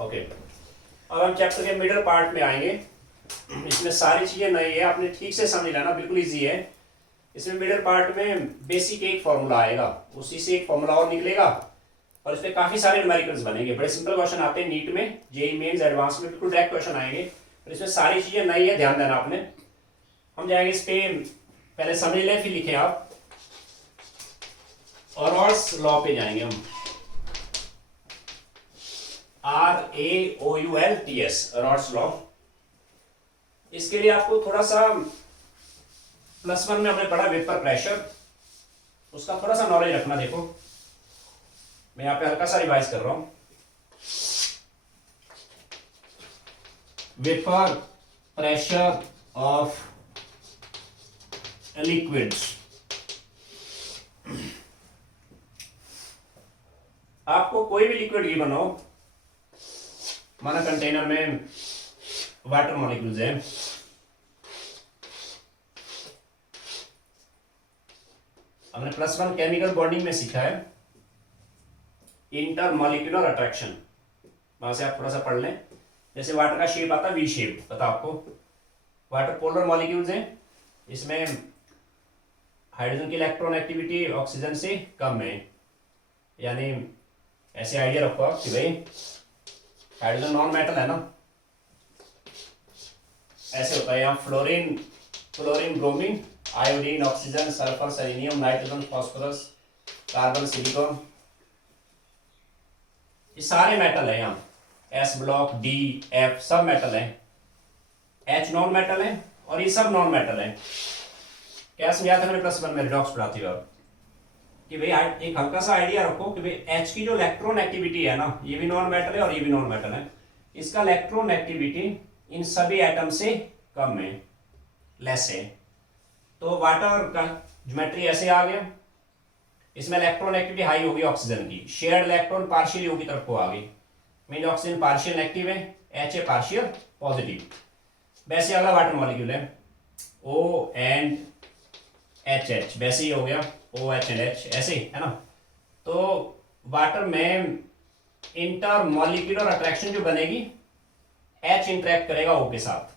Okay, अब हम chapter के मिडल पार्ट में आएंगे। इसमें सारी चीज़ें नई है, आपने ठीक से समझ लेना, बिल्कुल इजी है। इसमें मिडल पार्ट में बेसिक एक फॉर्मूला आएगा, उसी से एक फॉर्मूला और निकलेगा और इसमें काफ़ी सारे न्यूमेरिकल्स बनेंगे। बड़े सिंपल क्वेश्चन आते हैं नीट में, जेईई मेंस एडवांस में बिल्कुल डायरेक्ट क्वेश्चन आएंगे, और इसमें सारी चीज़ें नई है, ध्यान देना आपने। हम जाएंगे इस पे, पहले समझ लें फिर लिखें आप। रॉल्स लॉ पे जाएंगे हम, RAOULTS, रॉल्स लॉ। इसके लिए आपको थोड़ा सा +1 में हमने पढ़ा वेपर प्रेशर, उसका थोड़ा सा नॉलेज रखना। देखो मैं यहाँ पे हल्का सा रिवाइज कर रहा हूं। वेपर प्रेशर ऑफ लिक्विड्स, आपको कोई भी लिक्विड गिवन हो, माना कंटेनर में वाटर मॉलिक्यूल्स है, हमने +1 केमिकल बॉन्डिंग में सीखा है इंटरमॉलिक्यूलर अट्रैक्शन, वहां से आप थोड़ा सा पढ़ लें। जैसे वाटर का शेप आता है वी शेप, पता आपको। वाटर पोलर मॉलिक्यूल्स हैं, इसमें हाइड्रोजन की इलेक्ट्रॉन एक्टिविटी ऑक्सीजन से कम है, यानी ऐसे आइडिया रखो आप कि भाई हाइड्रोजन नॉन मेटल है ना, ऐसे होता है। यहाँ fluorine, bromine, iodine, oxygen, sulphur, selenium, nitrogen, phosphorus, carbon, silicon, ये सारे मेटल है। यहाँ S ब्लॉक, D, F सब मेटल है, H नॉन मेटल है, और ये सब नॉन मेटल है। क्या समझा था मैंने +1 में रिडॉक्स पढ़ाती हुआ कि भाई एक हल्का सा आइडिया रखो कि भाई H की जो इलेक्ट्रॉन एक्टिविटी है ना, ये भी नॉन मेटल है और ये भी नॉन मेटल है। इसका इलेक्ट्रॉन एक्टिविटी इन सभी एटम से कम है, लेस है। तो वाटर का ज्योमेट्री ऐसे आ गया, इसमें इलेक्ट्रॉन एक्टिविटी हाई होगी ऑक्सीजन की, शेयर्ड इलेक्ट्रॉन पार्शियल ओ की तरफ को आ गई, मीन ऑक्सीजन पार्शियल एक्टिव है, H है पार्शियल पॉजिटिव। वैसे अगला वाटर मॉलिक्यूल है O एंड HH, वैसे ही हो गया OH एंड H, ऐसे है ना। तो वाटर में इंटर मॉलिक्यूलर अट्रैक्शन जो बनेगी, H इंटरेक्ट करेगा O के साथ,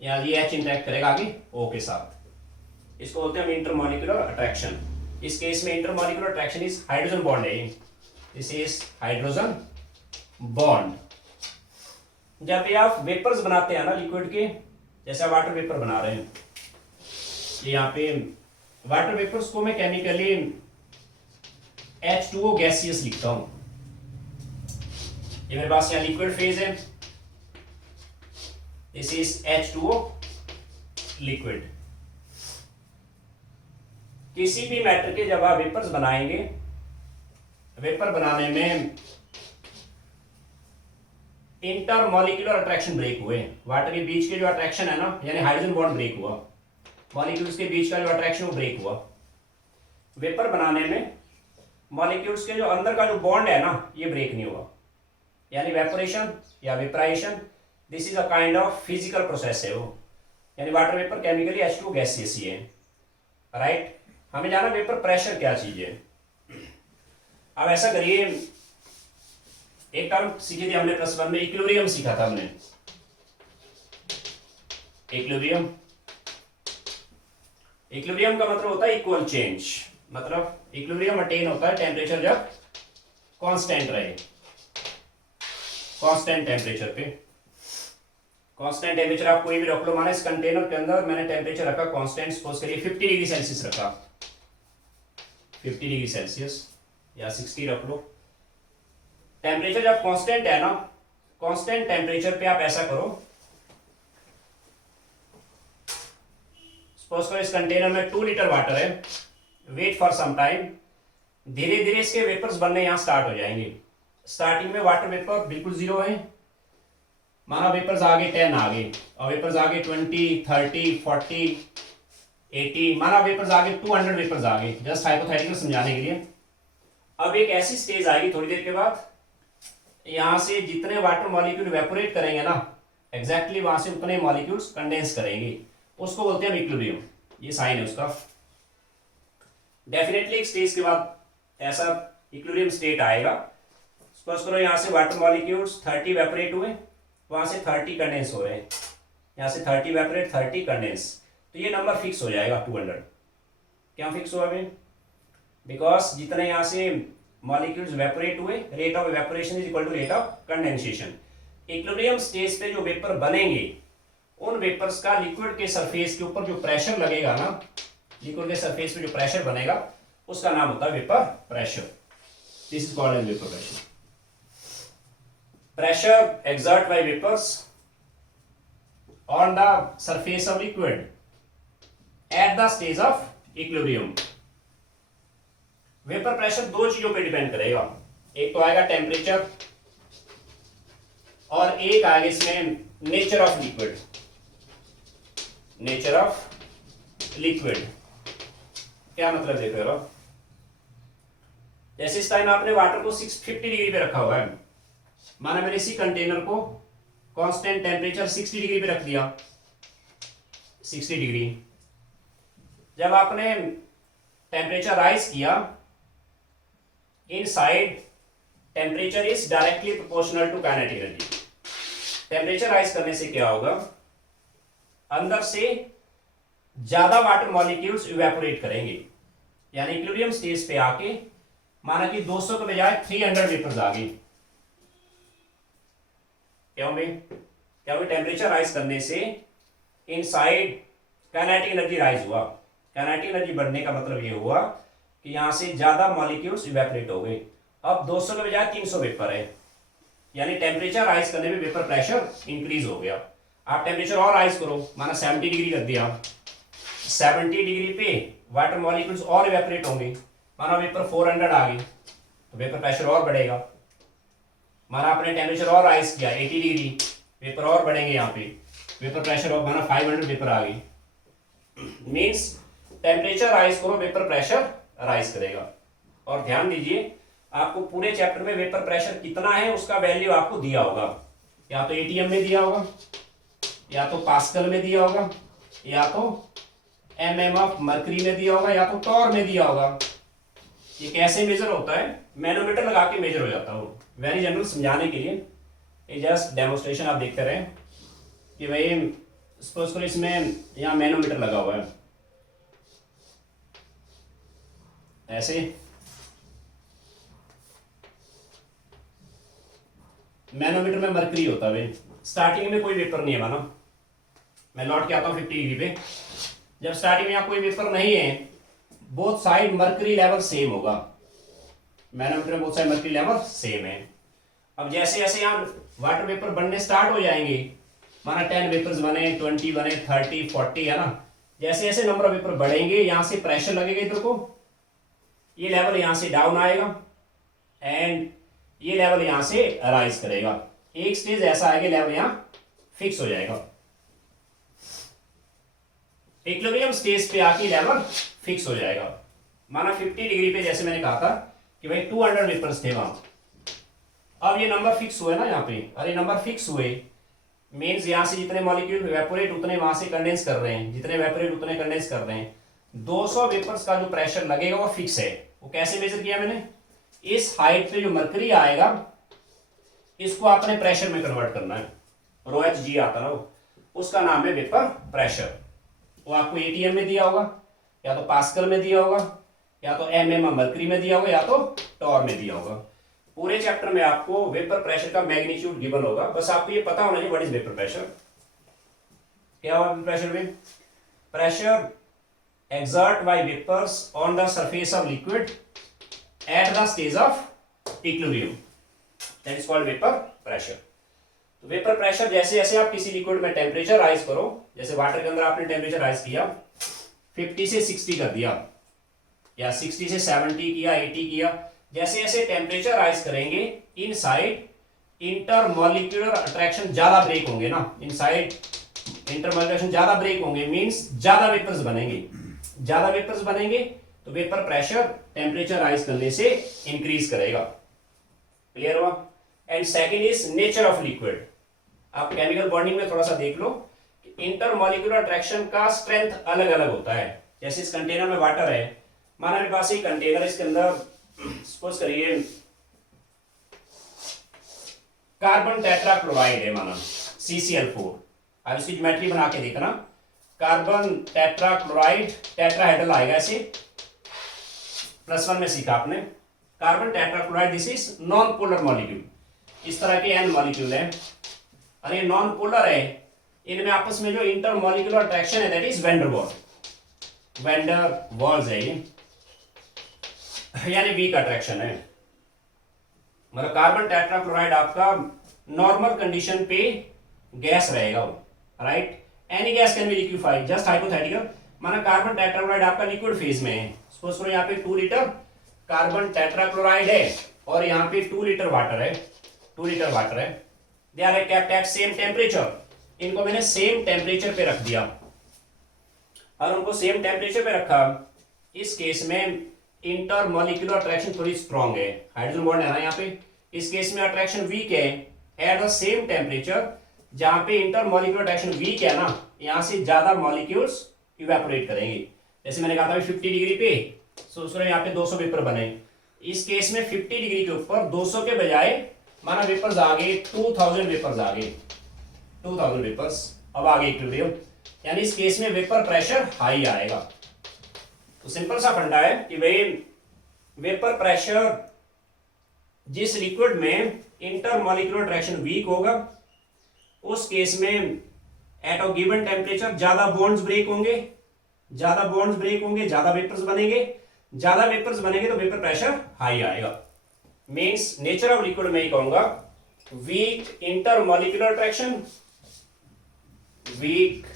यहाँ ये H इंटरेक्ट करेगा आगे O के साथ, इसको बोलते हैं हम इंटर मॉलिक्यूलर अट्रैक्शन। इस केस में intermolecular attraction is hydrogen bond है, दिस इज हाइड्रोजन बॉन्ड। जब भी आप वेपर्स बनाते हैं ना लिक्विड के, जैसे वाटर वेपर बना रहे हैं, यहाँ पे वाटर वेपर्स को मैं केमिकली H2O गैसियस लिखता हूं। ये मेरे पास यहाँ लिक्विड फेज है, दिस इज H2O लिक्विड। किसी भी मैटर के जब आप वेपर्स बनाएंगे, वेपर बनाने में इंटर मॉलिक्यूलर अट्रैक्शन ब्रेक हुए, वाटर के बीच के जो अट्रैक्शन है ना, यानी हाइड्रोजन बॉन्ड ब्रेक हुआ, मॉलिक्यूल्स के बीच का जो अट्रैक्शन वो ब्रेक हुआ। वेपर बनाने में मॉलिक्यूल्स के जो अंदर का जो बॉन्ड है ना, ये ब्रेक नहीं हुआ, यानी वेपोरेशन या vaporization, this is a kind of physical process है वो, यानी water vapour chemically H2O gaseous ही है, राइट। हमें जाना वेपर प्रेशर क्या चीज है। अब ऐसा करिए, एक टर्म सीखी थी हमने +1 में, इक्विलिब्रियम सीखा था हमने। इक्विलिब्रियम, इक्विलिब्रियम का मतलब होता है इक्वल चेंज, मतलब इक्विलिब्रियम अटेन होता है टेम्परेचर जब कांस्टेंट रहे, कांस्टेंट टेम्परेचर पे। कांस्टेंट टेम्परेचर आप कोई भी रख लो, माना इस कंटेनर के अंदर मैंने टेम्परेचर रखा कांस्टेंट, सपोज करिए 50 डिग्री सेल्सियस रखा, 50 डिग्री सेल्सियस या 60 रख लो। टेम्परेचर जब कांस्टेंट है ना, कांस्टेंट टेम्परेचर पे आप ऐसा करो, सपोज करो इस कंटेनर में 2 लीटर वाटर है, वेट फॉर सम टाइम, धीरे धीरे इसके वेपर्स बनने यहां स्टार्ट हो जाएंगे। स्टार्टिंग में वाटर वेपर बिल्कुल 0 है, माना वेपर्स आगे 10 आ गए, और वेपर्स आगे 20, 30, 40, 80, माना वेपर्स आगे 200 वेपर्स आ गए, जस्ट हाइपोथेटिकल समझाने के लिए। अब एक ऐसी स्टेज आएगी थोड़ी देर के बाद, यहां से जितने वाटर मॉलिक्यूल वेपोरेट करेंगे ना, एग्जैक्टली वहां से उतने मॉलिक्यूल्स कंडेंस करेंगे, उसको बोलते हैं इक्विलिब्रियम। ये साइन है उसका। डेफिनेटली एक स्टेज के बाद ऐसा इक्विलिब्रियम स्टेट आएगा, सपोज करो यहाँ से वाटर मॉलिक्यूल्स 30 वेपोरेट हुए, वहां से 30 कंडेंस हो रहे हैं, यहाँ से 30 वेपोरेट 30 कंडेंस, तो ये नंबर फिक्स हो जाएगा 200। क्या फिक्स हुआ अभी? बिकॉज जितने यहाँ से मॉलिक्यूल्स वेपोरेट हुए, rate of evaporation is equal to rate of condensation. Equilibrium stage पे जो वेपर बनेंगे, उन वेपर्स का लिक्विड के सरफेस के ऊपर जो प्रेशर लगेगा ना, लिक्विड के सरफेस पे जो प्रेशर बनेगा उसका नाम होता है vapour pressure. This is called as vapour pressure. Pressure exerted by vapors on the surface of liquid at the stage of equilibrium। Vapour pressure दो चीजों पे डिपेंड करेगा, एक तो आएगा टेम्परेचर और एक आएगा इसमें nature of liquid. Nature of liquid क्या मतलब देख रहे हो? जैसे इस टाइम आपने वाटर को 650 डिग्री पे रखा हुआ है, माना मैंने इसी कंटेनर को कांस्टेंट टेम्परेचर 60 डिग्री पे रख दिया, 60 डिग्री। जब आपने टेम्परेचर राइज किया, inside temperature is directly proportional to kinetic energy. Temperature rise करने से क्या होगा, अंदर से ज्यादा वाटर मॉलिक्यूल्स इवेपोरेट करेंगे, यानी इक्विलिब्रियम स्टेज पे आके माना कि 200 के बजाय 300 वेपर्स आ गई। क्या टेम्परेचर राइज करने से इनसाइड काइनेटिक एनर्जी राइज हुआ। काइनेटिक एनर्जी बढ़ने का मतलब ये हुआ कि यहां से ज्यादा मॉलिक्यूल्स इवेपोरेट हो गए। अब 200 के बजाय 300 वेपर है, यानी टेम्परेचर राइज करने में वेपर प्रेशर इंक्रीज हो गया। आप टेम्परेचर और राइज करो, माना 70 डिग्री कर दिया, 70 डिग्री पे वाटर मॉलिक्यूल्स और इवेपोरेट होंगे, माना वेपर 400 आ गई तो वेपर प्रेशर और बढ़ेगा। माना आपने टेम्परेचर और राइज किया 80 डिग्री, वेपर और बढ़ेंगे, यहाँ पे वेपर प्रेशर और माना 500 वेपर आ गई। मींस टेम्परेचर राइज करो, वेपर प्रेशर राइज करेगा। और ध्यान दीजिए, आपको पूरे चैप्टर में वेपर प्रेशर कितना है उसका वैल्यू आपको दिया होगा, या तो एटीएम में दिया होगा, या तो पास्कल में दिया होगा, या तो एमएम ऑफ मर्करी में दिया होगा, या तो टॉर में दिया होगा। ये कैसे मेजर होता है? मैनोमीटर लगा के मेजर हो जाता है। वेरी जनरल समझाने के लिए, ये जस्ट डेमोस्ट्रेशन आप देखते रहे कि भाई सपोज करो इसमें यहाँ मैनोमीटर लगा हुआ है, ऐसे मैनोमीटर में मर्करी होता है भाई। स्टार्टिंग में कोई वेपर नहीं है, माना मैं लौट के आता हूँ 50 डिग्री पे, जब स्टार्टिंग में यहाँ कोई वेपर नहीं है, both side mercury level same होगा। मैनोमीटर में both side mercury level same है। अब जैसे जैसे यहाँ वाटर वेपर बनने स्टार्ट हो जाएंगे, माना 10 वेपर्स बने, 20 बने, 30, 40 है ना, जैसे जैसे नंबर ऑफ वेपर बढ़ेंगे, यहाँ से प्रेशर लगेगा इधर को, ये लेवल यहाँ से डाउन आएगा एंड ये लेवल यहाँ से राइज करेगा। एक स्टेज ऐसा आएगा लेवल यहाँ फिक्स हो जाएगा। इक्विलिब्रियम स्टेज पे आके लेवल फिक्स हो जाएगा। माना 50 डिग्री पे जैसे मैंने कहा था कि भाई 200 वेपर्स थे वहां, अब ये नंबर फिक्स हुए ना यहाँ पे, अरे नंबर फिक्स हुए मीन्स यहाँ से जितने मॉलिक्यूल इवेपोरेट उतने वहां से कंडेंस कर रहे हैं, जितने इवेपोरेट उतने कंडेंस कर रहे हैं। 200 वेपर्स का जो प्रेशर लगेगा वो फिक्स है। वो कैसे मेजर किया मैंने, इस हाइट पे जो मर्करी आएगा इसको आपने प्रेशर में कन्वर्ट करना है, रो एच जी आता ना वो, उसका नाम है वेपर प्रेशर। वो आपको एटीएम में दिया होगा, या तो पास्कल में दिया होगा, या तो एमएम मर्करी में दिया होगा, या तो टॉर में दिया होगा। पूरे चैप्टर में आपको वेपर प्रेशर का मैग्नीट्यूड गिवन होगा, बस आपको ये पता होना चाहिए व्हाट इज वेपर प्रेशर। क्या हुआ प्रेशर में? Pressure exerted by vapors on the surface of liquid at the stage of equilibrium, that is called vapor pressure। तो वेपर प्रेशर जैसे जैसे आप किसी लिक्विड में टेम्परेचर राइज करो, जैसे वाटर के अंदर आपने टेम्परेचर राइज किया 50 से 60 कर दिया, या 60 से 70 किया, 80 किया, जैसे जैसे टेम्परेचर राइज करेंगे इनसाइड इंटरमॉलिक्यूलर अट्रैक्शन ज्यादा ब्रेक होंगे ना, इनसाइड इंटरमॉलिक्यूलर ज्यादा ब्रेक होंगे मींस ज्यादा वेपर्स बनेंगे। ज्यादा वेपर्स बनेंगे तो वेपर प्रेशर टेम्परेचर राइज करने से इंक्रीज करेगा। क्लियर हुआ? And second is nature of liquid. आप केमिकल बॉन्डिंग में थोड़ा सा देख लो कि इंटरमॉलिक्यूलर अट्रैक्शन का स्ट्रेंथ अलग अलग होता है। जैसे इस कंटेनर में वाटर है, माना मेरे पास एक कंटेनर, इसके अंदर सपोज करिए कार्बन टेट्राक्लोराइड है माना CCl4। अब इसकी ज्योमेट्री बना के देखना, कार्बन टेट्राक्लोराइड, टेट्राहेड्रल आएगा ऐसे, +1 में सीखा आपने। Carbon tetrachloride this is non polar molecule, इस तरह के n मॉलिक्यूल है और ये नॉन पोलर है, इनमें आपस में जो इंटर मॉलिक्यूलर अट्रैक्शन है दैट इज वैंडर वॉल्स है ये, यानी वीक अट्रैक्शन है। मतलब कार्बन टेट्राक्लोराइड आपका नॉर्मल कंडीशन पे गैस रहेगा वो, right. Any gas can be liquefied, just hypothetical. माना कार्बन टेट्राक्लोराइड आपका लिक्विड फेज में है, सपोज करो यहाँ पे 2 लीटर कार्बन टेट्राक्लोराइड है और यहाँ पे 2 लीटर वाटर है, 2 लीटर वाटर है, they are kept at same temperature. इनको मैंने सेम टेम्परेचर पे रख दिया और उनको सेम टेम्परेचर पे रखा, इस केस में इंटर मॉलिक्यूलर अट्रैक्शन थोड़ी स्ट्रॉन्ग है, हाइड्रोजन बॉन्ड है ना यहाँ पे, इस केस में अट्रैक्शन वीक है। एट द सेम टेम्परेचर जहां पे इंटर मॉलिक्यूलर अट्रैक्शन वीक है ना, यहां से ज्यादा मॉलिक्यूल्स इवेपोरेट करेंगे। जैसे मैंने कहा था 50 डिग्री पे सोचो यहाँ पे 200 वेपर बने, इस केस में 50 डिग्री के ऊपर 200 के बजाय माना वेपर्स आ गए 2000 वेपर्स आ गए, 2000 वेपर्स अब आ गए इक्विलिब्रियम, यानी इस केस में वेपर प्रेशर हाई आएगा। तो सिंपल सा फंडा है कि भाई वेपर प्रेशर जिस लिक्विड में इंटर मॉलिक्यूलर अट्रैक्शन वीक होगा उस केस में एट अ गिवन टेम्परेचर ज्यादा बॉन्ड्स ब्रेक होंगे, ज्यादा बॉन्ड्स ब्रेक होंगे, ज्यादा वेपर्स बनेंगे, ज्यादा वेपर्स बनेंगे तो वेपर प्रेशर हाई आएगा। मींस नेचर ऑफ लिक्विड में ही कहूंगा weak intermolecular attraction, weak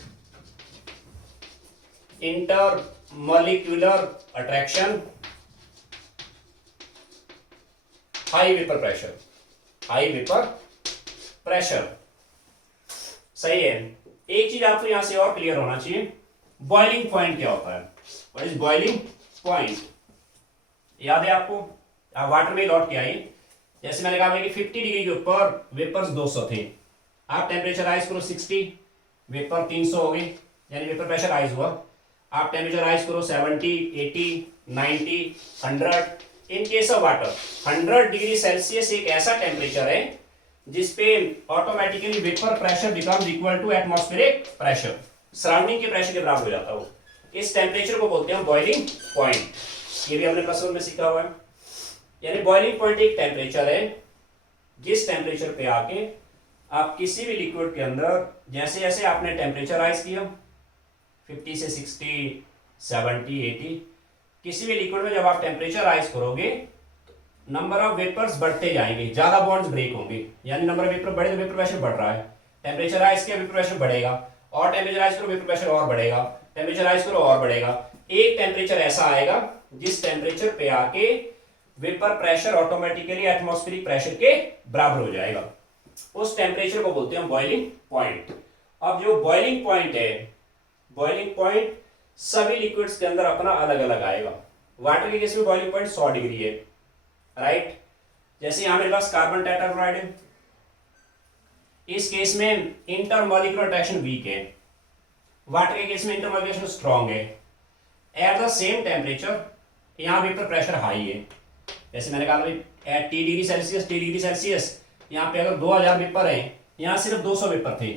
intermolecular attraction, high vapour pressure, high vapour pressure. सही है। एक चीज आपको यहां से और क्लियर होना चाहिए, बॉइलिंग पॉइंट क्या होता है, व्हाट इज बॉइलिंग पॉइंट, याद है आपको? आप वाटर में लौट के आइए, जैसे मैंने कहा कि 50 डिग्री के ऊपर वेपर्स 200 थे, आप टेम्परेचर राइज करो 60, वेपर 300 हो गए, यानी वेपर प्रेशर राइज हुआ। आप टेम्परेचर राइज करो 70, 80, 90, 100। In case of water 100 degree Celsius एक ऐसा टेम्परेचर है जिसपे automatically vapour pressure becomes equal to atmospheric pressure, surrounding के प्रेशर के बराबर हो जाता हो। इस टेम्परेचर को बोलते हैं बॉइलिंग पॉइंट, ये भी हमने +1 में सीखा हुआ है। यानी बॉइलिंग पॉइंट एक टेम्परेचर है जिस टेम्परेचर पे आके आप किसी भी लिक्विड के अंदर जैसे जैसे आपने टेम्परेचर राइज किया 50 से 60, 70, 80, किसी भी लिक्विड में जब आप टेम्परेचर राइज करोगे नंबर ऑफ वेपर्स बढ़ते जाएंगे, ज्यादा बॉन्ड्स ब्रेक होंगे, यानी नंबर ऑफ वेपर बढ़े तो वेपर प्रेशर बढ़ रहा है। टेम्परेचर राइज किया वेपर प्रेशर बढ़ेगा, और टेम्परेचर राइज करो वेपर प्रेशर और बढ़ेगा, टेम्परेचर राइज करो और बढ़ेगा। एक टेम्परेचर ऐसा आएगा जिस टेम्परेचर पे आके vapour pressure automatically atmospheric pressure के बराबर हो जाएगा, उस टेम्परेचर को बोलते हैं बॉइलिंग पॉइंट। अब जो बॉइलिंग पॉइंट है, बॉइलिंग पॉइंट सभी लिक्विड्स के अंदर अपना अलग अलग आएगा। वाटर के केस में बॉइलिंग पॉइंट 100 डिग्री है, राइट। जैसे यहां मेरे पास कार्बन टेट्राक्लोराइड है, इस केस में इंटर मॉलिक्यूलर अट्रैक्शन वीक है, वाटर के केस में इंटर मॉलिक्यूलर अट्रैक्शन स्ट्रॉन्ग है। एट द सेम टेम्परेचर यहां वेपर प्रेशर हाई है, जैसे मैंने कहा at T degree Celsius, T degree Celsius यहाँ पे अगर 2000 वेपर है, यहाँ सिर्फ 200 वेपर थे,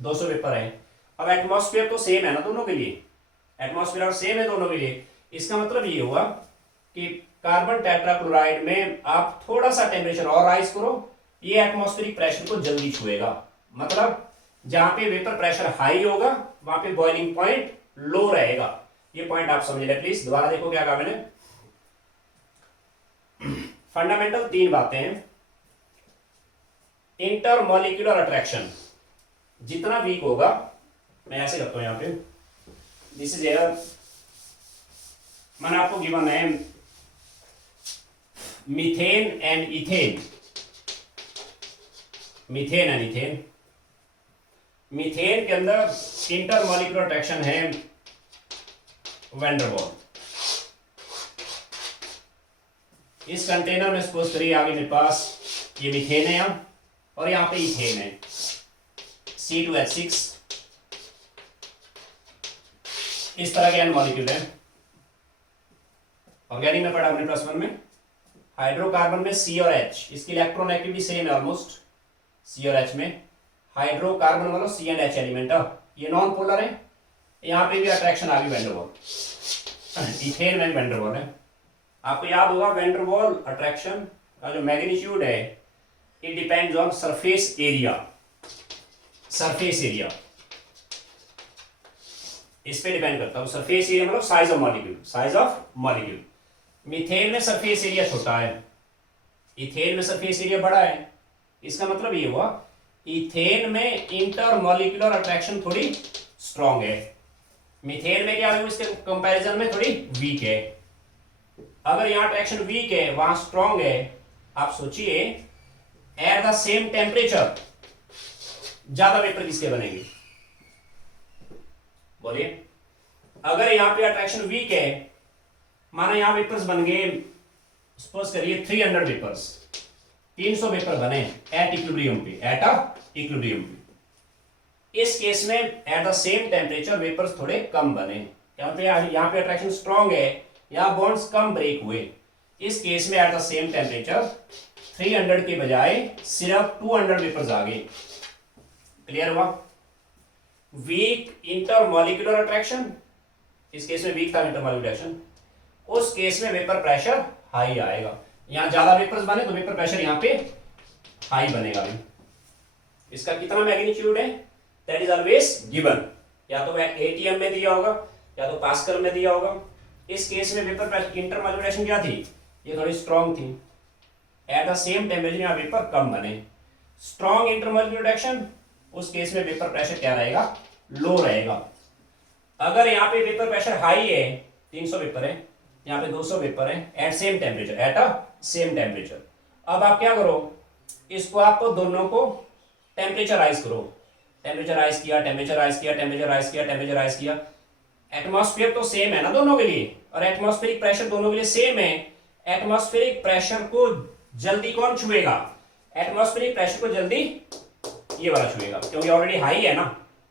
200 वेपर है। अब एटमॉस्फेयर तो सेम है ना दोनों के लिए, एटमॉस्फेयर और सेम है दोनों के लिए। इसका मतलब ये हुआ कि कार्बन टेट्राक्लोराइड में आप थोड़ा सा टेम्परेचर और राइज करो, ये एटमॉस्फेरिक प्रेशर को जल्दी छुएगा। मतलब जहां पे वेपर प्रेशर हाई होगा वहां पे बॉइलिंग पॉइंट लो रहेगा। ये पॉइंट आप समझ ले प्लीज, दोबारा देखो क्या कहा मैंने। फंडामेंटल 3 बातें हैं। इंटर मॉलिक्यूलर अट्रैक्शन जितना वीक होगा, मैं ऐसे करता हूं यहां पे, दिस इज एयर, मैंने आपको गिवन है methane and ethane, methane and ethane. Methane के अंदर इंटर मॉलिक्यूलर अट्रैक्शन है वैन डर वाल्स। इस कंटेनर में सपोज करिए आगे मेरे पास ये मीथेन है यहां और यहां पे इथेन है C2H6, इस तरह के एन मॉलिक्यूल है। ऑर्गेनिक में पढ़ा हमने +1 में। हाइड्रोकार्बन में C और H, इसकी इलेक्ट्रॉन एक्टिविटी सेम है ऑलमोस्ट, सी और एच में, हाइड्रोकार्बन वालों सी एंड एच एलिमेंट, ये नॉन पोलर है, यहाँ पे भी अट्रैक्शन आ गई वैंडरवॉल, इथेन में वैंडरवॉल है। आपको याद होगा वैंडरवॉल अट्रैक्शन का जो मैग्नीट्यूड है it depends on surface area, surface area इस पे डिपेंड करता है। सरफेस एरिया मतलब size of molecule, size of molecule. Methane में सरफेस एरिया छोटा है, इथेन में सरफेस एरिया बड़ा है। इसका मतलब ये हुआ इथेन में इंटरमॉलिक्यूलर अट्रैक्शन थोड़ी स्ट्रॉन्ग है, मीथेन में क्या है इसके कंपैरिजन में थोड़ी वीक है। अगर यहाँ अट्रैक्शन वीक है वहां स्ट्रॉन्ग है, आप सोचिए एट द सेम टेम्परेचर ज्यादा वेपर किसके बनेंगे, बोलिए। अगर यहाँ पे अट्रैक्शन वीक है, माना यहाँ वेपर्स बन गए, सपोज करिए 300 वेपर्स, 300 वेपर बने एट इक्विलिब्रियम पे, एट अ इक्विलिब्रियम पे। इस केस में at the same temperature vapours थोड़े कम बने, यहाँ पे अट्रैक्शन स्ट्रॉन्ग है, यहाँ बॉन्ड्स कम ब्रेक हुए। इस केस में एट द सेम टेम्परेचर 300 के बजाय सिर्फ 200 वेपर्स आ गए। क्लियर हुआ? वीक इंटरमॉलिक्यूलर अट्रैक्शन, इस केस में वीक था इंटरमॉलिक्यूलर अट्रैक्शन, उस केस में वेपर प्रेशर हाई आएगा। यहां ज्यादा वेपर्स बने तो वेपर प्रेशर यहां पे हाई बनेगा भी। इसका कितना मैग्नीट्यूड है दैट इज ऑलवेज गिवन, या तो एटीएम में दिया होगा या तो पास्कल में दिया होगा। इस केस में वेपर प्रेशर इंटरमॉलिक्यूलर अट्रैक्शन क्या थी, ये थोड़ी स्ट्रॉन्ग थी, एट द सेम टेम्परेचर यहां वेपर कम बने। स्ट्रॉन्ग इंटरमॉलिक्यूलर अट्रैक्शन, उस केस में वेपर प्रेशर क्या रहेगा, लो रहेगा। अगर यहाँ पे वेपर प्रेशर हाई है, 300 वेपर है, यहाँ पे 200 वेपर है, at same temperature, at a same temperature. अब आप क्या करो, इसको आप दोनों को टेम्परेचराइज करो, टेम्परेचराइज किया, टेम्परेचराइज किया, टेम्परेचराइज किया, टेम्परेचराइज किया। एटमॉस्फेयर तो सेम है ना दोनों के लिए, और एटमॉस्फेरिक प्रेशर दोनों के लिए सेम है। एटमॉस्फेरिक प्रेशर को जल्दी कौन छुएगा, एटमॉस्फेरिक प्रेशर को जल्दी ये वाला छुएगा, क्योंकि ऑलरेडी हाई है ना,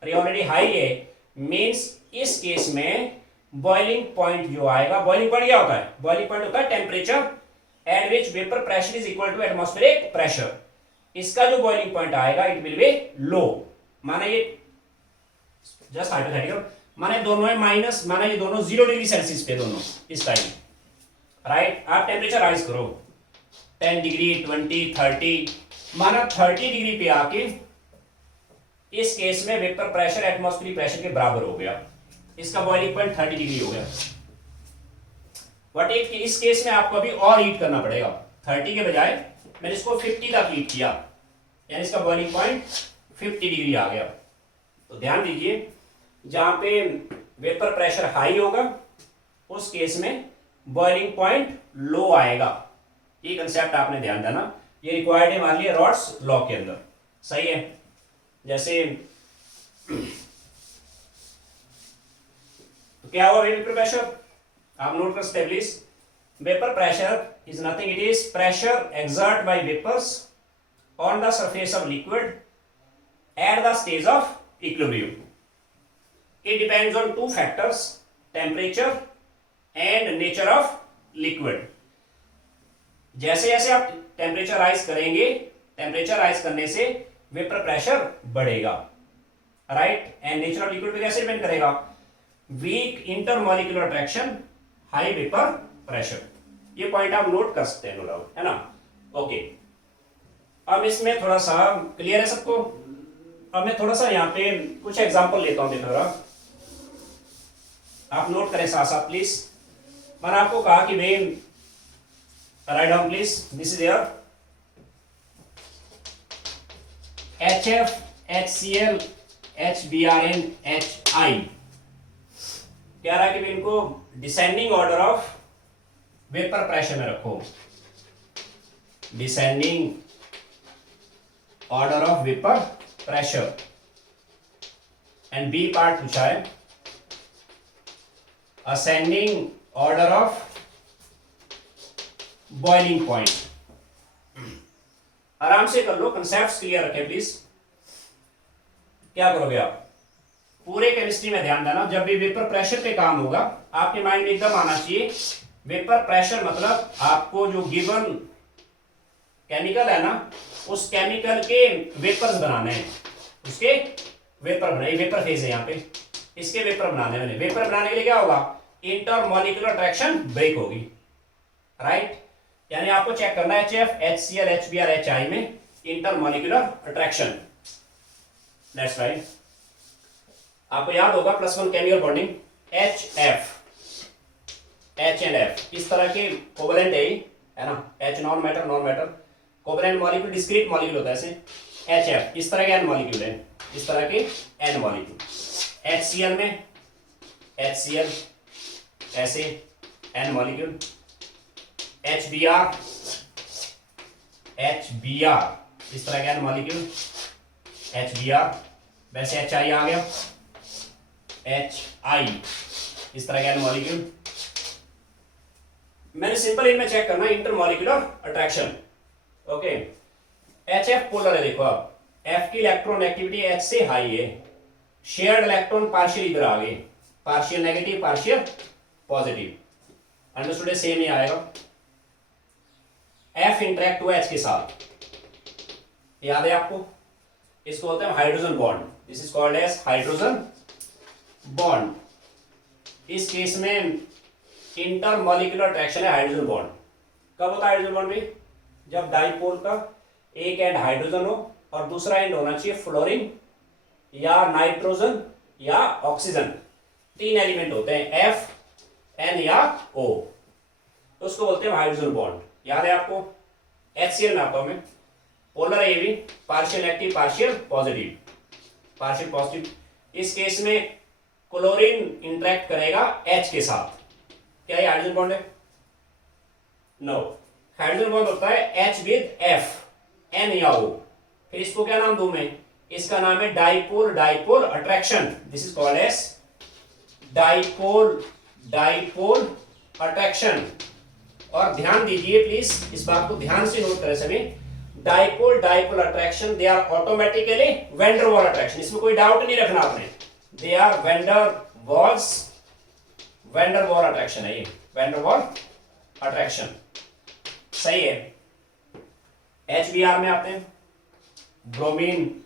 और ये ऑलरेडी हाई है, मींस इस केस में बॉइलिंग पॉइंट जो आएगा, बॉइलिंग पॉइंट क्या होता है, बॉइलिंग पॉइंट होता है temperature at which vapour pressure is equal to atmospheric pressure. इसका जो बॉइलिंग पॉइंट आएगा इट विल बी लो। माना ये जस्ट हाइपोथेटिकल, माना दोनों है माइनस, माना ये दोनों 0 डिग्री सेल्सियस पे दोनों इस टाइम, राइट। आप टेम्परेचर राइज करो 10 डिग्री, 20, 30, माना 30 डिग्री पे आके इस केस में वेपर प्रेशर एटमॉस्फेरिक प्रेशर के बराबर हो गया, इसका बॉइलिंग पॉइंट 30 डिग्री हो गया। बट इस केस में आपको अभी और हीट करना पड़ेगा, 30 के बजाय मैंने इसको 50 तक हीट किया, यानी इसका बॉइलिंग पॉइंट 50 डिग्री आ गया। तो ध्यान दीजिए, जहां पे वेपर प्रेशर हाई होगा उस केस में बॉइलिंग पॉइंट लो आएगा। ये कंसेप्ट आपने ध्यान देना, ये रिक्वायर्ड है मान लिया रॉड्स लॉ के अंदर, सही है। जैसे तो क्या हुआ वेपर प्रेशर, आप नोट कर establish, vapour pressure is nothing, it is pressure exerted by vapors on the surface of liquid at the stage of equilibrium. It depends on two factors, temperature and nature of liquid. जैसे जैसे आप temperature rise करेंगे, temperature rise करने से vapour pressure बढ़ेगा, right. And nature of liquid पे कैसे depend करेगा, weak intermolecular attraction, high vapour pressure. ये पॉइंट आप नोट कर सकते हैं, नो डाउट, है ना। ओके, अब इसमें थोड़ा सा क्लियर है सबको। अब मैं थोड़ा सा यहाँ पे कुछ एग्जांपल लेता हूँ, देखो आप नोट करें साथ साथ प्लीज। मैंने आपको कहा कि भाई write down please, this is your HF, HCl, HBrN, HI। क्या रहा कि इनको descending order of vapour pressure में रखो, descending order of vapour pressure. And B part पूछा है ascending order of boiling point. आराम से कर लो, कंसेप्ट्स क्लियर रखें प्लीज। क्या करोगे आप, पूरे केमिस्ट्री में ध्यान देना, जब भी वेपर प्रेशर पे काम होगा आपके माइंड में एकदम आना चाहिए वेपर प्रेशर मतलब आपको जो गिवन केमिकल है ना उस केमिकल के वेपर्स बनाने हैं, उसके वेपर बनाए, वेपर फेज है यहाँ पे, इसके वेपर बनाने मैंने, वेपर बनाने के लिए क्या होगा, इंटरमॉलिक्यूलर अट्रैक्शन ब्रेक होगी, राइट। यानी आपको चेक करना है HF, HCl, HBr, HI में इंटरमॉलिक्यूलर अट्रैक्शन, दैट्स राइट। आपको याद होगा +1 chemical bonding, HF, H and F इस तरह के कोवेलेंट है ना, H non matter, non matter, covalent molecule, discrete molecule होता है ऐसे, HF इस तरह के n मॉलिक्यूल है, इस तरह के n मॉलिक्यूल। HCl में HCl ऐसे n मॉलिक्यूल, HBr, HBr इस तरह के n मॉलिक्यूल, HBr, वैसे HI आ गया, HI इस तरह के n मॉलिक्यूल। मैंने सिंपल इनमें चेक करना intermolecular attraction, okay. HF polar है, देखो अब F की इलेक्ट्रॉन एक्टिविटी H से हाई है, शेयर्ड इलेक्ट्रॉन पार्शियल इधर आ गए, partial negative partial positive, understood है, सेम ही आएगा। F इंटरेक्ट हुआ H के साथ, याद है आपको, इसको बोलते हैं hydrogen bond, this is called as hydrogen bond. इस केस में इंटरमॉलिक्यूलर अट्रैक्शन है हाइड्रोजन बॉन्ड। कब होता है हाइड्रोजन बॉन्ड में, जब डाइपोल का एक एंड हाइड्रोजन हो और दूसरा एंड होना चाहिए फ्लोरीन या नाइट्रोजन या ऑक्सीजन, 3 एलिमेंट होते हैं F, N या O, तो उसको बोलते हैं हाइड्रोजन बॉन्ड। याद है आपको, HCl में आता हूं मैं, पोलर है ये भी, partial active partial positive, partial positive. इस केस में क्लोरीन इंटरेक्ट करेगा H के साथ, क्या ये हाइड्रोजन बॉन्ड है, नो, हाइड्रोजन बॉन्ड होता है H विद F, N या O। फिर इसको क्या नाम दूं मैं, इसका नाम है dipole dipole attraction, this is called as dipole dipole attraction. और ध्यान दीजिए प्लीज, इस बात को ध्यान से नोट करें सभी, dipole dipole attraction they are automatically van der Waal attraction, इसमें कोई डाउट नहीं रखना आपने, they are when der Waal attraction है ये, वैन डर वाल अट्रैक्शन, सही है। HBr में आते हैं, ब्रोमीन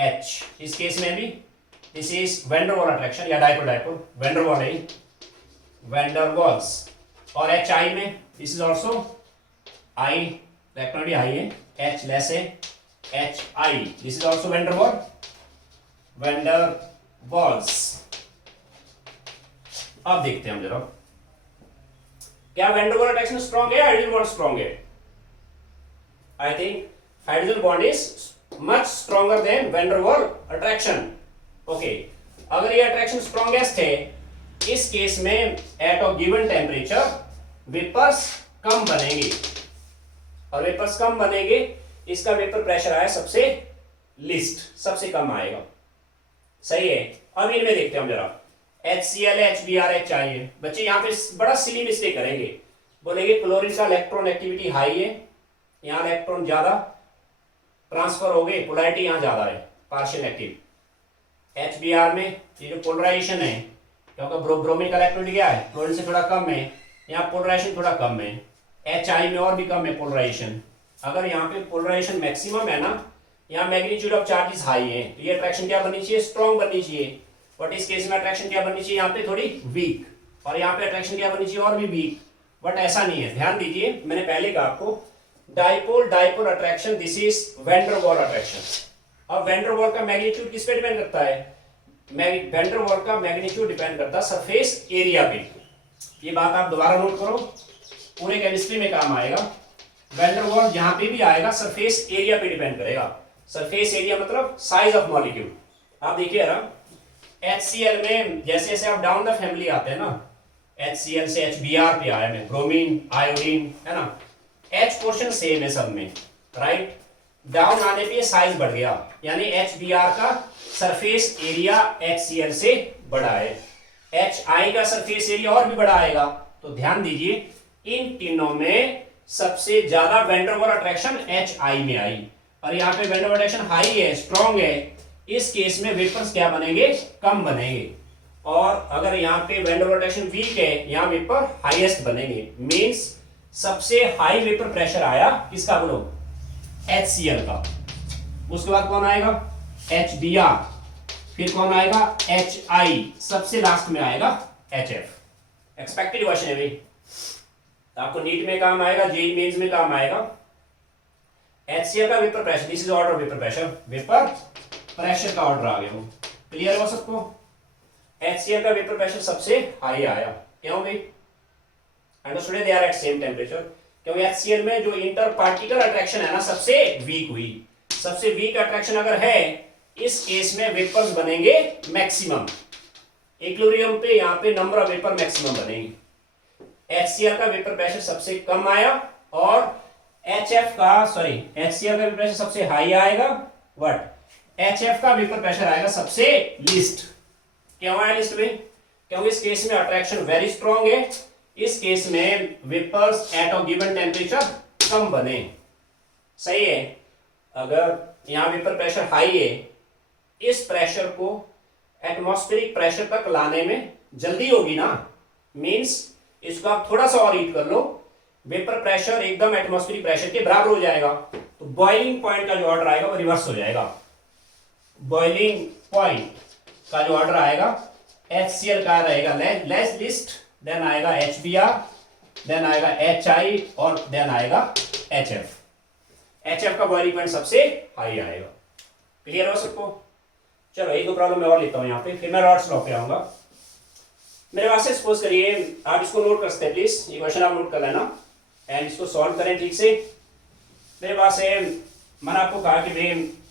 H, इस केस में भी this is van der Waal attraction या डाइपोल डाइपोल, वैन डर वाल है, वैन डर वाल्स। और HI में this is also I, electron भी हाई है, H लेस है, HI this is also van der Waals. अब देखते हैं हम जरा, क्या van der Waal attraction strong है, हाइड्रोजन बॉन्ड स्ट्रॉन्ग है? I think hydrogen bond is much stronger than van der Waal attraction. Okay, अगर ये attraction strongest है, इस केस में at a given temperature vapours कम बनेंगे, और वेपर्स कम बनेंगे, इसका वेपर प्रेशर आया सबसे लिस्ट, सबसे कम आएगा, सही है। अब इनमें देखते हैं हम जरा, HCl है, HBr है, HI है। बच्चे यहाँ पे बड़ा सिली मिस्टेक करेंगे, बोलेंगे क्लोरीन का इलेक्ट्रॉन एक्टिविटी हाई है, यहाँ इलेक्ट्रॉन ज्यादा ट्रांसफर हो गए, पोलैरिटी यहाँ ज्यादा है, पार्शियल एक्टिव। HBr में ये जो पोलराइजेशन है, क्योंकि ब्रोमीन का इलेक्ट्रॉन क्या है, क्लोरीन से थोड़ा कम है, यहाँ पोलराइजेशन थोड़ा कम है। HI में और भी कम है पोलराइजेशन। अगर यहाँ पे पोलराइजेशन मैक्सिमम है ना, यहाँ मैग्नीट्यूड ऑफ चार्जेस हाई है, तो ये अट्रैक्शन क्या बननी चाहिए, स्ट्रॉन्ग बननी चाहिए। बट इस केस में अट्रैक्शन क्या बननी चाहिए, यहाँ पे थोड़ी वीक, और यहाँ पे अट्रैक्शन क्या बननी चाहिए, और भी वीक। बट ऐसा नहीं है, ध्यान दीजिए, मैंने पहले कहा आपको dipole dipole attraction, this is van der Waal attraction. अब वैन डर वाल का मैग्नीट्यूड किस पे डिपेंड करता है, वैन डर वाल का मैग्नीट्यूड डिपेंड करता है सरफेस एरिया पे। ये बात आप दोबारा नोट करो, पूरे केमिस्ट्री में काम आएगा। वैन डर वाल जहां पे भी आएगा सरफेस एरिया पे डिपेंड करेगा। सरफेस एरिया मतलब साइज ऑफ मॉलिक्यूल। आप देखिए यार, HCl में जैसे जैसे आप डाउन द फैमिली आते हैं ना, HCl से HBr पे आया में, ब्रोमीन, आयोडीन, है ना, H पोर्शन सेम है सब में, राइट। डाउन आने पे साइज बढ़ गया, यानी HBr का सरफेस एरिया HCl से बड़ा है, HI का सरफेस एरिया और भी बड़ा आएगा। तो ध्यान दीजिए, इन तीनों में सबसे ज्यादा van der Waal attraction HI में आई, और यहाँ पे van der Waal attraction high है, स्ट्रॉन्ग है। इस केस में वेपर्स क्या बनेंगे, कम बनेंगे। और अगर यहाँ पे van der Waal attraction weak है, यहाँ वेपर हाईएस्ट बनेंगे। मींस सबसे हाई वेपर प्रेशर आया किसका, बोलो, HCl का। उसके बाद कौन आएगा HBr, फिर कौन आएगा HI, सबसे लास्ट में आएगा HF। एक्सपेक्टेड क्वेश्चन है भाई, तो आपको नीट में काम आएगा, जेईई मेंस में काम आएगा। HCl का vapour pressure, this is order of vapour pressure, vapour pressure का ऑर्डर आ गया वो, क्लियर हो सबको। HCl का वेपर प्रेशर सबसे हाई आया, क्यों भाई? Understood, they are at same temperature, क्योंकि HCl में जो इंटर पार्टिकल अट्रैक्शन है ना सबसे वीक हुई। सबसे वीक अट्रैक्शन अगर है, इस केस में वेपर्स बनेंगे मैक्सिमम। इक्विलिब्रियम पे यहाँ पे नंबर ऑफ वेपर मैक्सिमम बनेंगे। HCl का वेपर प्रेशर सबसे कम आया और HCl का वेपर प्रेशर सबसे हाई आएगा, बट HF का वेपर प्रेशर आएगा सबसे लिस्ट। क्यों आया लिस्ट में? क्योंकि इस केस में अट्रैक्शन वेरी स्ट्रॉन्ग है, इस केस में vapours at a given temperature कम बने। सही है, अगर यहां वेपर प्रेशर हाई है, इस प्रेशर को एटमॉस्फेरिक प्रेशर तक लाने में जल्दी होगी ना, मींस इसको आप थोड़ा सा और हीट कर लो, वेपर प्रेशर एकदम एटमॉस्फेरिक प्रेशर के बराबर हो जाएगा, तो बॉइलिंग पॉइंट का जो ऑर्डर आएगा वो रिवर्स हो जाएगा। बॉइलिंग पॉइंट का जो ऑर्डर आएगा HCl का रहेगा लेस लिस्ट, देन आएगा HBr, देन आएगा HI और देन आएगा HF। HF का बॉइलिंग पॉइंट सबसे हाई आएगा। क्लियर हो सबको? चलो एक दो प्रॉब्लम मैं और लेता हूं यहाँ पे, फिर मैं रॉड्स लॉ पे आऊंगा। मेरे पास से सपोज करिए, आप इसको नोट कर सकते हैं प्लीज, ये क्वेश्चन आप नोट कर लेना एंड इसको सॉल्व करें ठीक से। मेरे पास है, मैंने आपको कहा कि भाई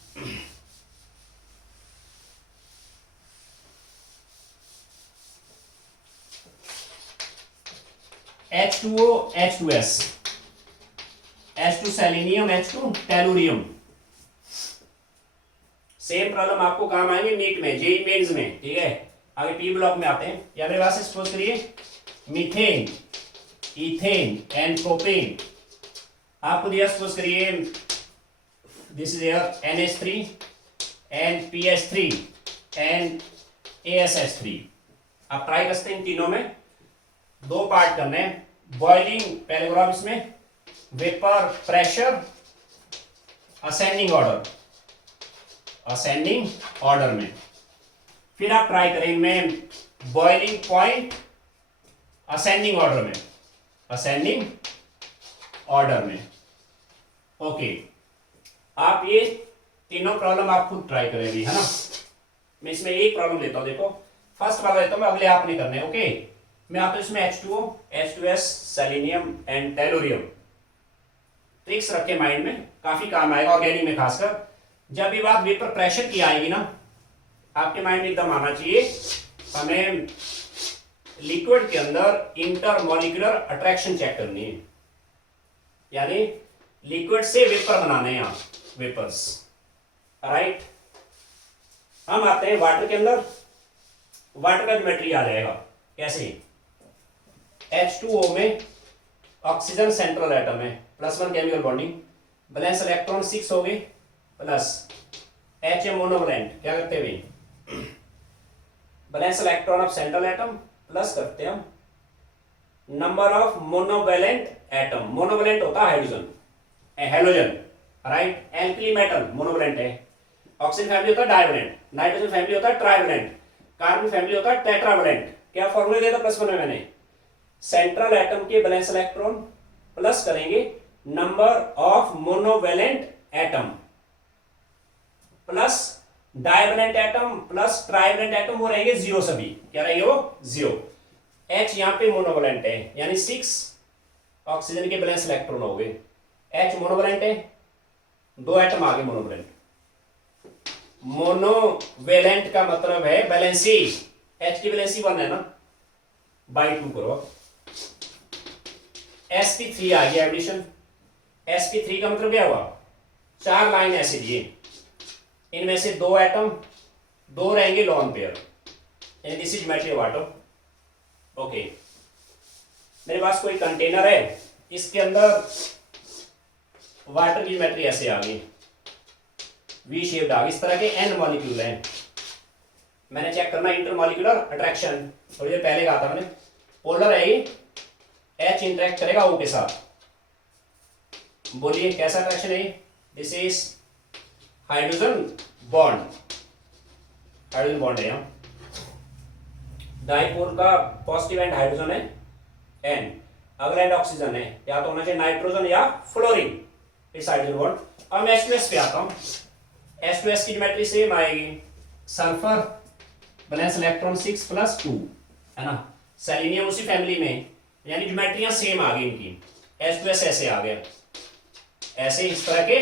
H2O H2S, H2 selenium, H2 tellurium. Same problem आपको काम आएंगे नीट में, जेईई मेंस में, ठीक है। आगे पी ब्लॉक में आते हैं। या मेरे पास सपोज करिए मीथेन, इथेन एंड प्रोपेन आपको दिया, सपोज करिए this is your NH3 and PH3 and ASH3। आप ट्राई करते हैं इन तीनों में दो पार्ट करने हैं। बॉइलिंग पहले करो आप इसमें, वेपर प्रेशर असेंडिंग ऑर्डर में, फिर आप ट्राई करें इनमें बॉइलिंग पॉइंट असेंडिंग ऑर्डर में। ओके, आप ये तीनों प्रॉब्लम आप खुद ट्राई करेंगे, है ना। मैं इसमें एक प्रॉब्लम लेता हूं, देखो फर्स्ट वाला लेता हूं मैं, अगले आपने करने। ओके, मैं आपको इसमें H2O H2S selenium and tellurium tricks रखे माइंड में, काफी काम आएगा ऑर्गेनिक में खासकर। जब भी बात वेपर प्रेशर की आएगी ना, आपके माइंड में एकदम आना चाहिए हमें लिक्विड के अंदर इंटरमॉलिक्यूलर अट्रैक्शन चेक करनी है, यानी लिक्विड से वेपर बनाने हैं आप, वेपर्स, राइट। हम आते हैं वाटर के अंदर। वाटर का ज्योमेट्री आ जाएगा कैसे? H2O में ऑक्सीजन सेंट्रल एटम है, +1 केमिकल बॉन्डिंग, बैलेंस इलेक्ट्रॉन 6 हो गए, प्लस H मोनोवैलेंट, क्या करते हैं balance electron of central atom plus करते हैं हम number of monovalent atom. Monovalent होता है hydrogen, halogen, right. Alkali metal monovalent है। ऑक्सीजन फैमिली होता है डाइवैलेंट, नाइट्रोजन फैमिली होता है ट्राइवैलेंट, कार्बन फैमिली होता है टेट्रावैलेंट। क्या फॉर्मूला दिया था +1 में मैंने? सेंट्रल एटम के बैलेंस इलेक्ट्रॉन प्लस करेंगे number of monovalent atom plus divalent atom plus trivalent atom, वो रहेंगे 0 सभी। क्या रहेंगे वो? 0। H यहां पे मोनोवैलेंट है, यानी 6 ऑक्सीजन के बैलेंस इलेक्ट्रॉन हो गए। H मोनोवैलेंट है, 2 एटम आगे मोनोवैलेंट। मोनोवैलेंट का मतलब है बैलेंसी, H की बैलेंसी 1 है ना, बाई 2 करो। sp3 आ गया एडिशन। sp3 का मतलब क्या हुआ? 4 लाइन ऐसे दिए, इनमें से 2 एटम, 2 रहेंगे लॉन पेयर, यानी this is geometry of water. Okay, मेरे पास कोई कंटेनर है, इसके अंदर वाटर की ज्योमेट्री ऐसे आ गई, वी शेप्ड आ गई, इस तरह के n मॉलिक्यूल हैं। मैंने चेक करना इंटरमॉलिक्यूलर अट्रैक्शन, थोड़ी देर पहले कहा था मैंने, पोलर है ये, H इंटरेक्ट करेगा O के साथ। बोलिए कैसा अट्रैक्शन है ये? This is hydrogen bond, hydrogen bond है यहाँ, डाइपोल का पॉजिटिव एंड हाइड्रोजन है एन, अगला एंड ऑक्सीजन है, या तो होना चाहिए नाइट्रोजन या फ्लोरीन, इस हाइड्रोजन बॉन्ड। अब मैं H2S पे आता हूं। H2S की ज्योमेट्री सेम आएगी, सल्फर बैलेंस इलेक्ट्रॉन 6+2 है ना, सेलेनियम उसी फैमिली में, यानी ज्योमेट्रियां सेम आ गई इनकी। H2S ऐसे आ गया, ऐसे इस तरह के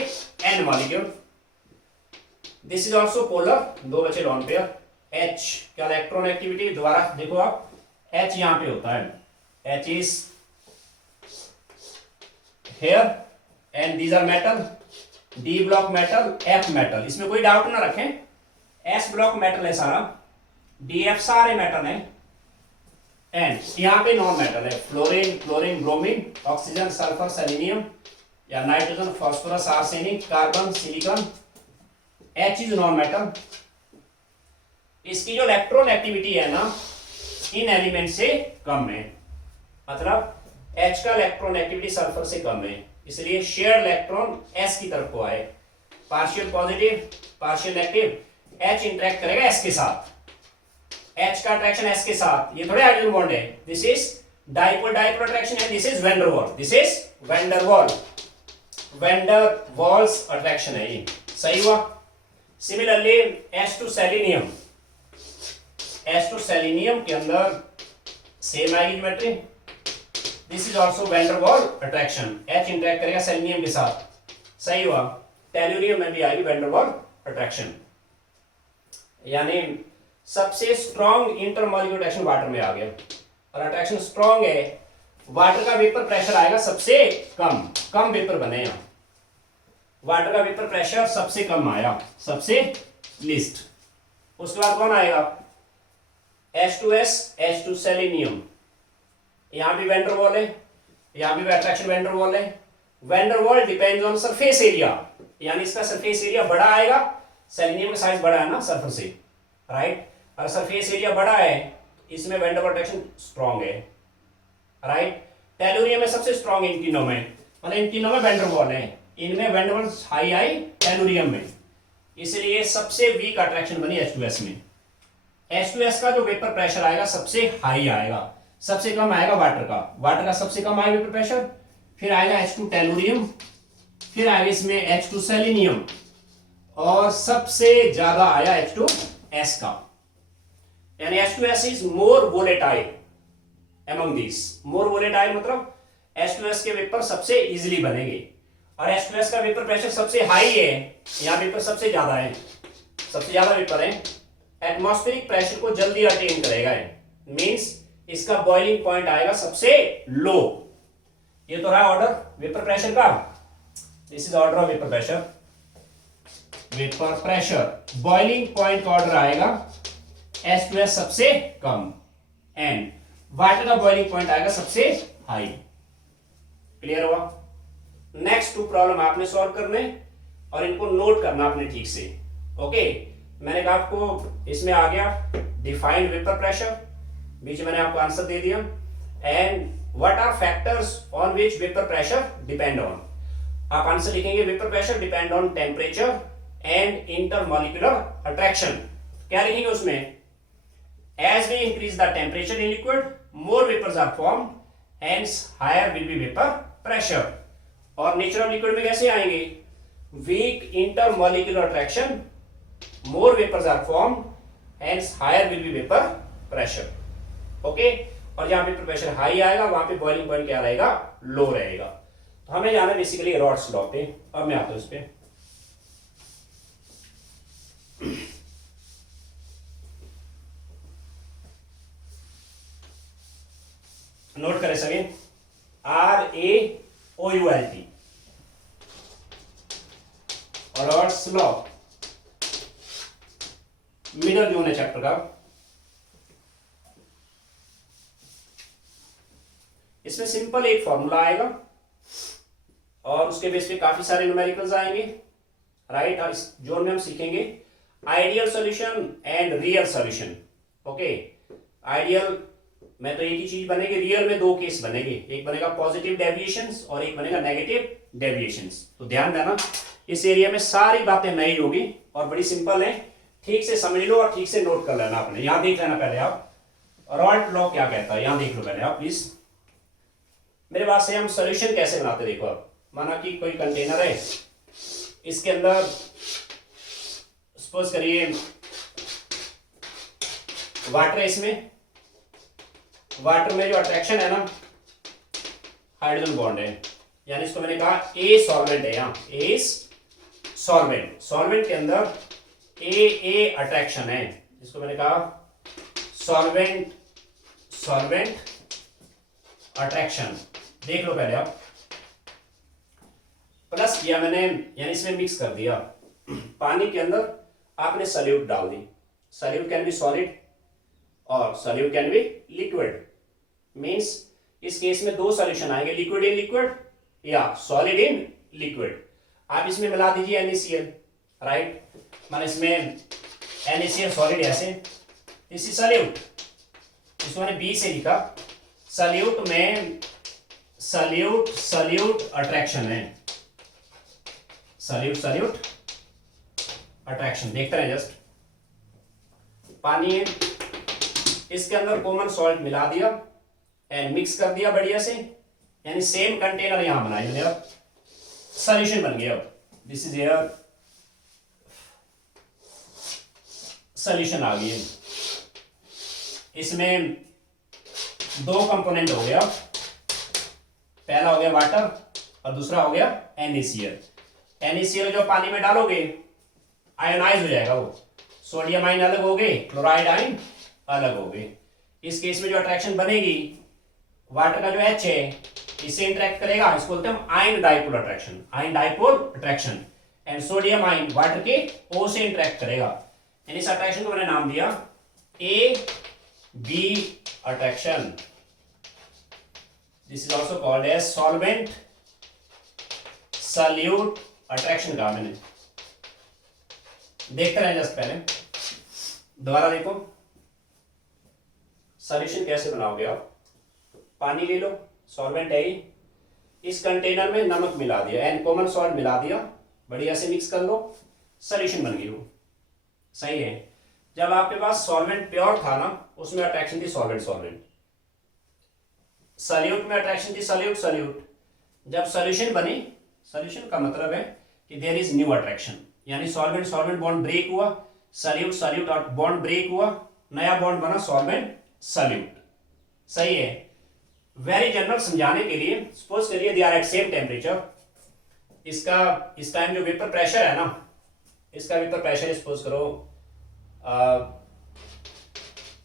n molecule. This is also polar, दो बचे लॉन पेयर। H क्या इलेक्ट्रॉन एक्टिविटी, दोबारा देखो आप, H यहां पे होता है, H is here and these are metal, D block metal, F metal, इसमें कोई डाउट ना रखें, S ब्लॉक मेटल है सारा, D F सारे मेटल हैं, एंड यहाँ पे नॉन मेटल है, fluorine, chlorine, bromine, oxygen, sulphur, selenium या nitrogen, phosphorus, arsenic, carbon, silicon. H is non metal. इसकी जो इलेक्ट्रॉन एक्टिविटी है ना इन एलिमेंट से कम है, मतलब H का इलेक्ट्रॉन एक्टिविटी सल्फर से कम है, इसलिए शेयर इलेक्ट्रॉन S की तरफ को आए, partial positive partial negative. H interact करेगा S के साथ, H का अट्रैक्शन S के साथ, ये थोड़े हाइड्रोजन बॉन्ड है, this is dipole dipole attraction है, दिस इज वैन डर वाल, दिस इज वैन डर वाल, वैन डर वाल्स अट्रैक्शन है ये, सही हुआ। Similarly S to selenium, S to selenium के अंदर सेम आएगी geometry, this is also van der Waal attraction, H interact करेगा सेलेनियम के साथ, सही हुआ। टेलुरियम में भी आएगी वैन डर वाल अट्रैक्शन, यानी सबसे स्ट्रॉन्ग इंटरमॉलिक्यूलर अट्रैक्शन वाटर में आ गया, और अट्रैक्शन स्ट्रॉन्ग है, वाटर का वेपर प्रेशर आएगा सबसे कम वेपर बने यहाँ, वाटर का वेपर प्रेशर सबसे कम आया, सबसे लीस्ट। उसके बाद कौन आएगा, H2S, H2 सेलेनियम, यहां भी वैन डर वाल है, यहां भी अट्रैक्शन वैन डर वाल है। वैन डर वाल डिपेंड्स ऑन सरफेस एरिया, यानी इसका सरफेस एरिया बड़ा आएगा, सेलेनियम का साइज बड़ा है ना सल्फर से, राइट, और सरफेस एरिया बड़ा है, इसमें van der Waal attraction strong है, राइट। टेलुरियम में सबसे स्ट्रॉन्ग इन तीनों में, मतलब इन तीनों में वैन डर वाल है, इनमें वैन डर वाल हाई आई टेलुरियम में, इसलिए सबसे वीक अट्रैक्शन बनी H2S में। H2S का जो वेपर प्रेशर आएगा सबसे हाई आएगा, सबसे कम आएगा वाटर का सबसे कम आएगा वेपर प्रेशर, फिर आएगा H2 टेलुरियम, फिर आएगा इसमें H2 सेलेनियम, और सबसे ज्यादा आया H2S का, यानी H2S is more volatile among this. More volatile मतलब H2S के वेपर सबसे इजीली बनेंगे, और H2S का वेपर प्रेशर सबसे हाई है, यहाँ वेपर सबसे ज्यादा है, सबसे ज्यादा वेपर है, एटमॉस्फेरिक प्रेशर को जल्दी अटेन करेगा, मींस इसका बॉइलिंग पॉइंट आएगा सबसे लो। ये तो रहा ऑर्डर वेपर प्रेशर का, this is order of vapour pressure, vapour pressure boiling point का ऑर्डर आएगा H2S सबसे कम, एंड वाटर का बॉइलिंग पॉइंट आएगा सबसे हाई। क्लियर हुआ। नेक्स्ट टू प्रॉब्लम आपने सॉल्व करने और इनको नोट करना आपने ठीक से, ओके। मैंने कहा आपको इसमें आ गया डिफाइंड वेपर प्रेशर, बीच में मैंने आपको आंसर दे दिया, and what are factors on which vapour pressure depend on. आप आंसर लिखेंगे vapour pressure depend on temperature and intermolecular attraction. क्या लिखेंगे उसमें, as we increase the temperature in liquid more vapours are formed, hence higher will be vapour pressure. और nature of liquid में कैसे आएंगे, weak intermolecular attraction, more vapours are formed, hence higher will be vapour pressure, okay. और जहां vapour pressure high आएगा वहां पे boiling point क्या रहेगा, लो रहेगा। तो हमें जाना बेसिकली रॉड्स लॉ पे। अब मैं आता हूं इस पे, नोट करें सभी, RAOULT और रॉड्स लॉ, मिडल जोन है चैप्टर का। इसमें सिंपल एक फॉर्मूला आएगा और उसके बेस पे काफी सारे न्यूमेरिकल्स आएंगे, राइट। और इस जोन में हम सीखेंगे ideal solution and real solution, okay. Ideal में तो एक ही चीज बनेगी, रियल में दो केस बनेंगे, एक बनेगा पॉजिटिव डेविएशंस और एक बनेगा नेगेटिव डेविएशंस। तो ध्यान देना, इस एरिया में सारी बातें नई होगी और बड़ी सिंपल है, ठीक से समझ लो और ठीक से नोट कर लेना आपने। यहां देख लेना पहले आप रॉल्ट लॉ क्या कहता है, यहां देख लो पहले आप प्लीज मेरे पास से। हम सोल्यूशन कैसे बनाते देखो आप, माना कि कोई कंटेनर है, इसके अंदर सपोज करिए वाटर है, इसमें वाटर में जो अट्रैक्शन है ना हाइड्रोजन बॉन्ड है, यानी इसको मैंने कहा ए सॉल्वेंट है, यहां ए सॉल्वेंट, सॉल्वेंट के अंदर ए अट्रैक्शन है, इसको मैंने कहा सॉल्वेंट सॉल्वेंट अट्रैक्शन। देख लो पहले आप, प्लस किया मैंने यानी इसमें मिक्स कर दिया, पानी के अंदर आपने सॉल्यूट डाल दी, सॉल्यूट कैन बी सॉलिड और solute can be liquid, means इस केस में दो सॉल्यूशन आएंगे, लिक्विड इन लिक्विड या सॉलिड इन लिक्विड। आप इसमें मिला दीजिए NaCl, राइट, माने इसमें NaCl सॉलिड ऐसे, दिस इज सॉल्यूट, इसको मैंने बी से लिखा, सॉल्यूट में सॉल्यूट सॉल्यूट अट्रैक्शन है, सॉल्यूट सॉल्यूट अट्रैक्शन। देखते रहे जस्ट, पानी है, इसके अंदर कॉमन सॉल्ट मिला दिया एंड मिक्स कर दिया बढ़िया से, यानी सेम कंटेनर यहां बनाया मैंने, अब सॉल्यूशन बन गया। अब दिस इज एयर, सॉल्यूशन आ गई, इसमें दो कंपोनेंट हो गया, पहला हो गया वाटर और दूसरा हो गया NaCl। NaCl जो पानी में डालोगे आयोनाइज हो जाएगा, वो सोडियम आयन अलग हो गए, क्लोराइड आयन अलग हो गए। इस केस में जो अट्रैक्शन बनेगी, वाटर का जो H है इससे इंटरेक्ट करेगा, इसको बोलते हैं हम ion dipole attraction, ion dipole attraction, and sodium ion water के O से इंटरेक्ट करेगा, यानी इस अट्रैक्शन को मैंने नाम दिया AB attraction. This is also called as solvent solute attraction कहा मैंने। देखते रहे जस्ट, पहले दोबारा देखो सॉल्यूशन कैसे बनाओगे आप। पानी ले लो, सॉल्वेंट है ही, इस कंटेनर में नमक मिला दिया एंड कॉमन सॉल्ट मिला दिया, बढ़िया से मिक्स कर लो, सॉल्यूशन बन गई वो, सही है। जब आपके पास सॉल्वेंट प्योर था ना, उसमें अट्रैक्शन थी सॉल्वेंट सॉल्वेंट, सॉल्यूट में अट्रैक्शन थी सॉल्यूट सॉल्यूट। जब सॉल्यूशन बनी, सॉल्यूशन का मतलब है कि देयर इज न्यू अट्रैक्शन, यानी सॉल्वेंट सॉल्वेंट बॉन्ड ब्रेक हुआ, सॉल्यूट सॉल्यूट और बॉन्ड ब्रेक हुआ, नया बॉन्ड बना सॉल्वेंट सॉल्यूट, सही है। वेरी जनरल समझाने के लिए सपोज करिए they are at same temperature, इसका इस टाइम जो वेपर प्रेशर है ना, इसका वेपर प्रेशर सपोज करो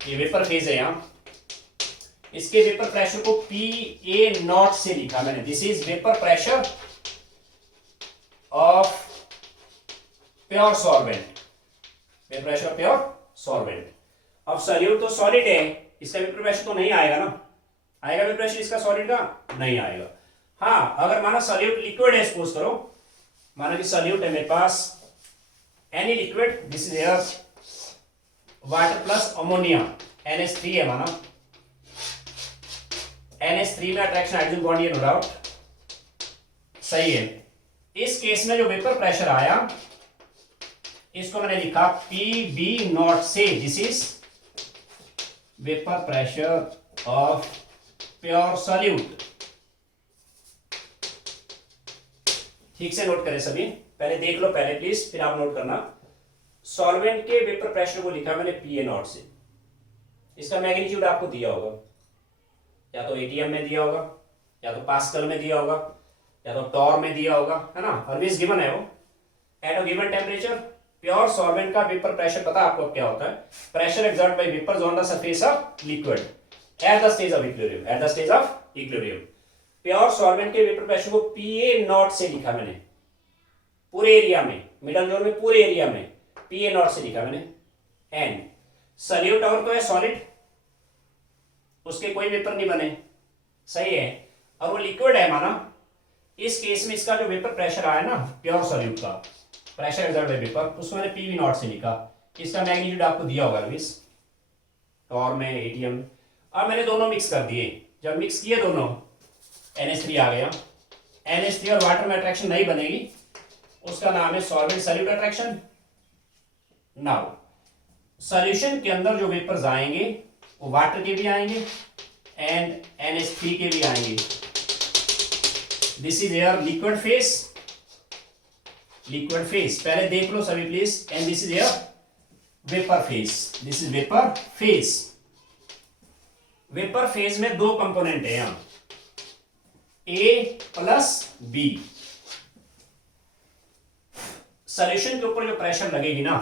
ये वेपर फेज है यहां, इसके वेपर प्रेशर को PA0 से लिखा मैंने, this is vapour pressure of pure solvent, vapour pressure pure solvent. अब सॉल्यूट तो सॉलिड है, इसका वेपर प्रेशर तो नहीं आएगा ना, आएगा वेपर प्रेशर इसका सॉलिड का, नहीं आएगा। हाँ, अगर माना सॉल्यूट लिक्विड है, सपोज करो माना कि सॉल्यूट है मेरे पास any liquid, this is air, water plus ammonia, NH3 है माना, NH3 में अट्रैक्शन हाइड्रोजन बॉन्ड, ये नो डाउट, सही है। इस केस में जो वेपर प्रेशर आया, इसको मैंने लिखा PB0 से, this is vapour pressure of pure solute. ठीक से नोट करें सभी, पहले देख लो पहले प्लीज, फिर आप नोट करना। सॉल्वेंट के वेपर प्रेशर को लिखा मैंने PA0 से, इसका मैग्नीट्यूड आपको दिया होगा, या तो ATM में दिया होगा, या तो पास्कल में दिया होगा, या तो टॉर में दिया होगा, है ना, ऑलवेज गिवन है वो। At a given temperature pure solvent का वेपर प्रेशर पता है आपको क्या होता है, pressure exert by vapours on the surface of liquid at the stage of equilibrium, at the stage of equilibrium. Pure solvent के वेपर प्रेशर को PA0 से लिखा मैंने, पूरे एरिया में, मिडल जोन में पूरे एरिया में PA0 से लिखा मैंने। एंड सॉल्यूट और तो है सॉलिड, उसके कोई वेपर नहीं बने, सही है, और वो लिक्विड है माना, इस केस में इसका जो वेपर प्रेशर आया ना प्योर सॉल्यूट का, प्रेशर एक्सर्ट बाय वेपर, उसको मैंने PV0 से लिखा, इसका मैग्नीट्यूड आपको दिया होगा लुइस, टॉर में ATM। अब मैंने दोनों मिक्स कर दिए, जब मिक्स किए दोनों NH3 आ गया, NH3 और वाटर में अट्रैक्शन नहीं बनेगी, उसका नाम है solvent solute attraction. Now solution के अंदर जो वेपर्स आएंगे वो वाटर के भी आएंगे एंड NH3 के भी आएंगे। This is air liquid phase, liquid phase पहले देख लो सभी please. And this is air vapour face, this is vapour face. Vapour phase में दो कंपोनेंट है यहां, A प्लस B। सॉल्यूशन के ऊपर जो प्रेशर लगेगी ना,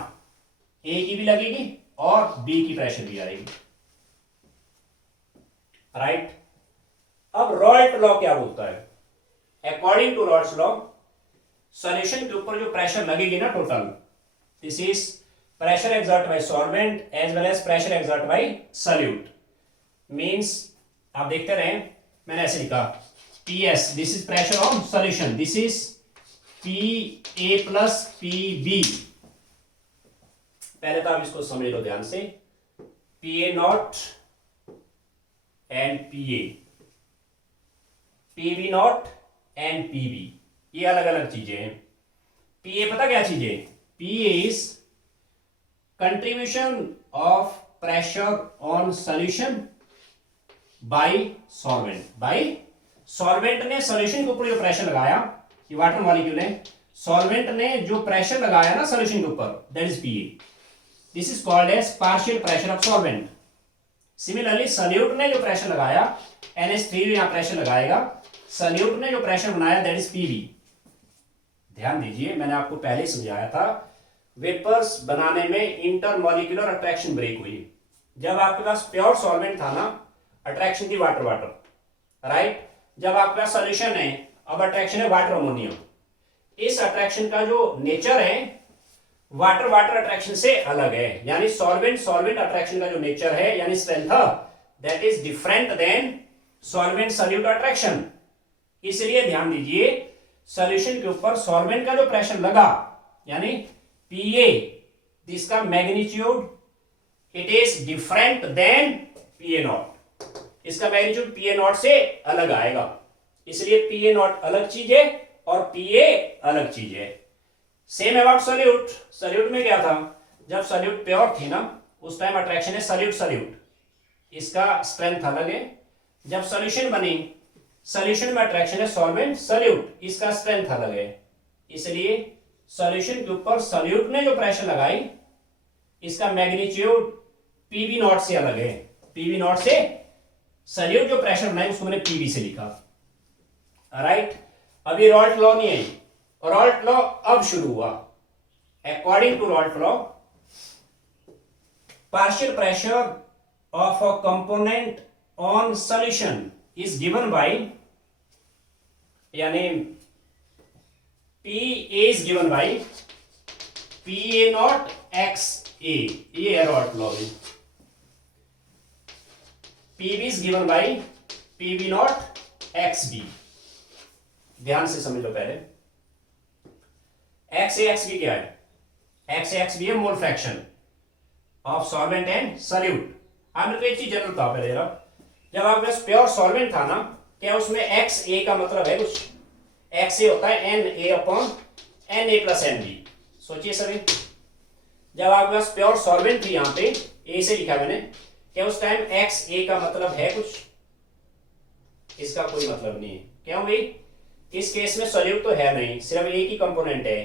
A की भी लगेगी और B की प्रेशर भी आएगी, राइट। अब रॉल्ट लॉ क्या बोलता है? According to Raoult's law solution के ऊपर जो प्रेशर लगेगी ना total, this is pressure exert by solvent as well as pressure exert by solute. Means आप देखते रहे, मैंने ऐसे लिखा PS, this is pressure on solution, this is PA plus PB। पहले तो आप इसको समझ लो ध्यान से, PA not and PA, PB not and PB, ये अलग अलग चीजें हैं। PA पता क्या चीज है? PA is contribution of pressure on solution bye solvent. Bye solvent ने सॉल्यूशन के ऊपर जो प्रेशर लगाया, ये वाटर मॉलिक्यूल है, सॉल्वेंट ने जो प्रेशर लगाया ना सॉल्यूशन के ऊपर, that is PA। This is called as partial pressure of solvent. Similarly solute ने जो प्रेशर लगाया, NH3 यहां प्रेशर लगाएगा, सॉल्यूट ने जो प्रेशर बनाया दैट इज PB। ध्यान दीजिए, मैंने आपको पहले ही समझाया था, वेपर्स बनाने में इंटरमॉलिक्यूलर अट्रैक्शन ब्रेक हुई। जब आपके पास प्योर सॉल्वेंट था ना, अट्रैक्शन थी वाटर वाटर, राइट। जब आपके पास सॉल्यूशन है, अब अट्रैक्शन है वाटर अमोनियम। इस अट्रैक्शन का जो नेचर है वाटर वाटर अट्रैक्शन से अलग है, यानी सॉल्वेंट सॉल्वेंट अट्रैक्शन का जो नेचर है यानी strength, that is different than solvent solute attraction. इसलिए ध्यान दीजिए, सॉल्यूशन के ऊपर सॉल्वेंट का जो प्रेशर लगा यानी PA, इसका magnitude it is different than PA naught. इसका मैग्नीट्यूड PA नॉट से अलग आएगा, इसलिए PA नॉट अलग चीज है और PA अलग चीज है। Same about solute. सॉल्यूट में क्या था? जब सॉल्यूट प्योर थी ना, उस टाइम अट्रैक्शन है सॉल्यूट सॉल्यूट, इसका स्ट्रेंथ अलग है। जब सॉल्यूशन बनी, सॉल्यूशन में अट्रैक्शन है सॉल्वेंट सॉल्यूट, इसका स्ट्रेंथ अलग है। इसलिए सॉल्यूशन के ऊपर सॉल्यूट ने जो प्रेशर लगाई, इसका मैग्नीट्यूड PB नॉट से अलग है। PB नॉट से सॉल्यूट जो प्रेशर बनाई उसको मैंने PB से लिखा, राइट। अभी रॉल्ट लॉ नहीं आई, रॉल्ट लॉ अब शुरू हुआ। According to Raoult law, partial pressure of a component on solution is given by, यानी PA is given by PA naught XA, ये है Raoult law. PB is given by PB naught XB। ध्यान से समझ लो पहले, XA XB क्या है? XA XB है मोल fraction of solvent and solute. आप मेरे को एक चीज जरूर था पहले जरा, जब आपके पास प्योर सॉल्वेंट था ना, क्या उसमें XA का मतलब है कुछ? XA होता है NA upon NA plus NB। सोचिए सभी, जब आपके पास प्योर सॉल्वेंट थी, यहां पे A से लिखा मैंने, क्या उस टाइम XA का मतलब है कुछ? इसका कोई मतलब नहीं है। क्यों भाई? इस केस में सॉल्यूट तो है नहीं, सिर्फ A की कंपोनेंट है,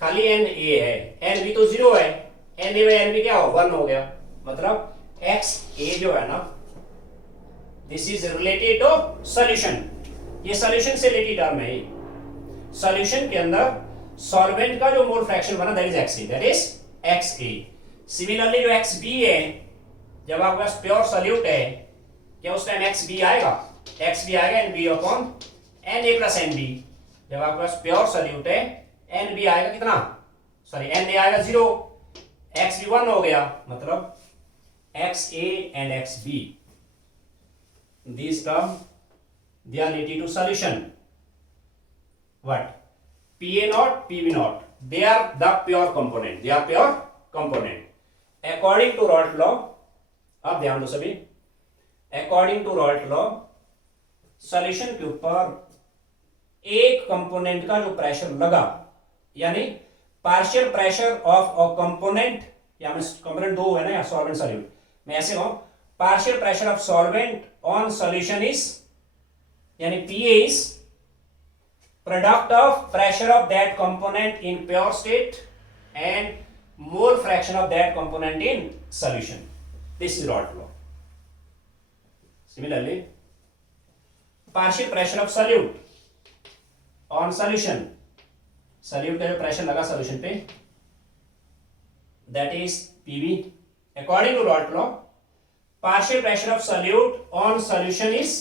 खाली NA है, NB तो 0 है, NA बाय NB क्या हो? 1 हो गया। मतलब XA जो है ना, this is related to solution. ये सॉल्यूशन से रिलेटेड टर्म है। सॉल्यूशन के अंदर सॉल्वेंट का जो मोल फ्रैक्शन बना that is XA, that is XA। Similarly जो XB है, जब आपके पास प्योर सॉल्यूट है, क्या उस टाइम XB आएगा? XB आएगा NB upon NA plus NB। जब आपके पास प्योर सॉल्यूट है, NB आएगा कितना? सॉरी, NA आएगा 0, XB 1 हो गया। मतलब XA and XB, these term they are related to solution. What? PA naught, PB naught, they are the pure component, they are pure component. According to Rault law, अब ध्यान दो सभी, according to Raoult law, solution के ऊपर एक component का जो pressure लगा यानी partial pressure of a component, या में कंपोनेंट दो है ना, या सॉल्वेंट सॉल्यूट, मैं ऐसे कहूं partial pressure of solvent on solution is, यानी P A is product of pressure of that component in pure state and mole fraction of that component in solution. This is Raoult law. Similarly partial pressure of solute on solution, solute का जो pressure लगा solution पे, that is P V. According to Raoult law, partial pressure of solute on solution is